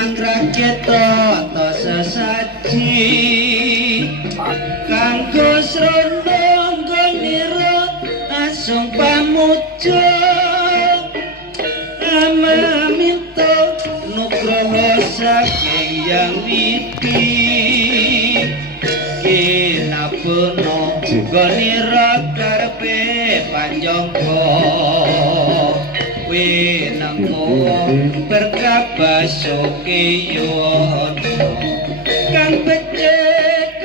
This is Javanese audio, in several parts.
anggrageta ta sesaji kanggo srana nggonira asung pamuja amaminta nugroho saking yang widi kinapuna nggonira karepe panjangga winengko berkabasoke yono kang becik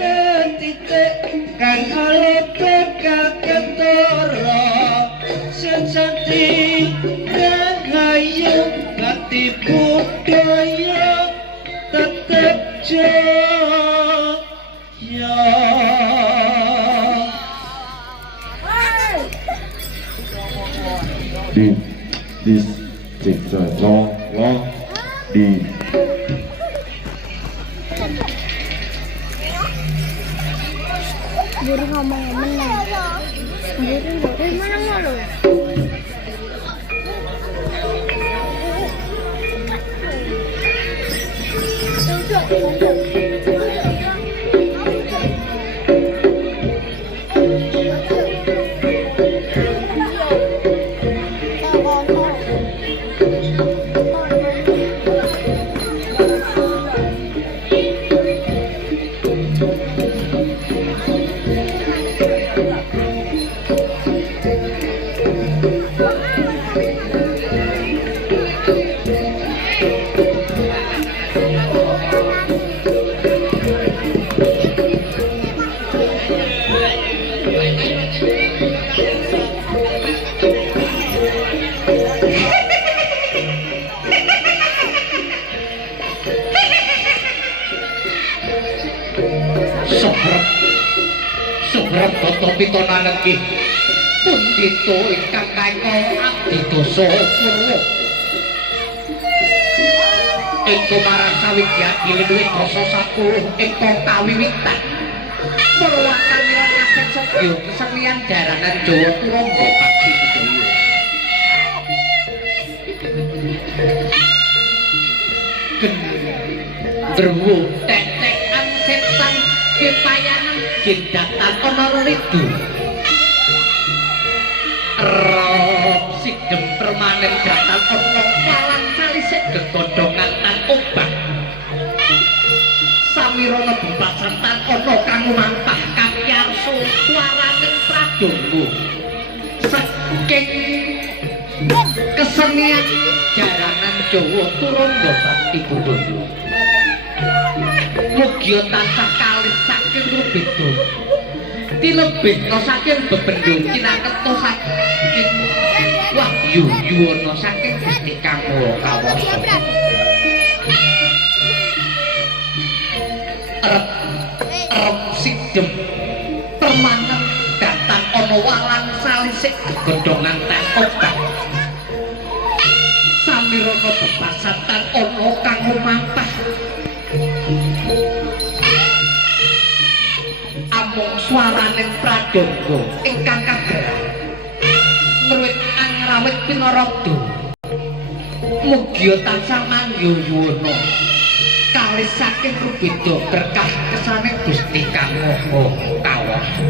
titik kang alepe kaketara sensati rahayu ngati budaya tetep jaya This takes a long di Buru ngomong menang. Buru menang lo. Sobrang toto pitonan iki pundito ingkang kaiko abdi dosa purwa ing marang sawijining luwih dosa 10 ing kawiwitan perwakan lan aset sogya kesenian jaranan Jawa Turangga Bakti Budaya genderuwo tetekan setan kepayanan jendatan ana ridu sidem permanen datal ana kalan salisik gegondongan tan obah samirana bebasantan ana kang mantah kapiarso swaraning pradonga saking kesenian jaranan Jawa Turangga Bakti Budaya mugia tansah kalih saking rubeda tilebihna saking bebendung kinaketa saking wahyu yuwana saking Gusti Kang Maha Kawasa arep sidem permanen datan ana walang salisik godhongan teh obah samirana bebasatan ana kang lumampah amung swaraning pradonga ingkang kageran ngruwit angrawit pinarada mugia tansah mangyayana kalih saking rubeda berkah kesaning Gusti Kang Maha Kawasa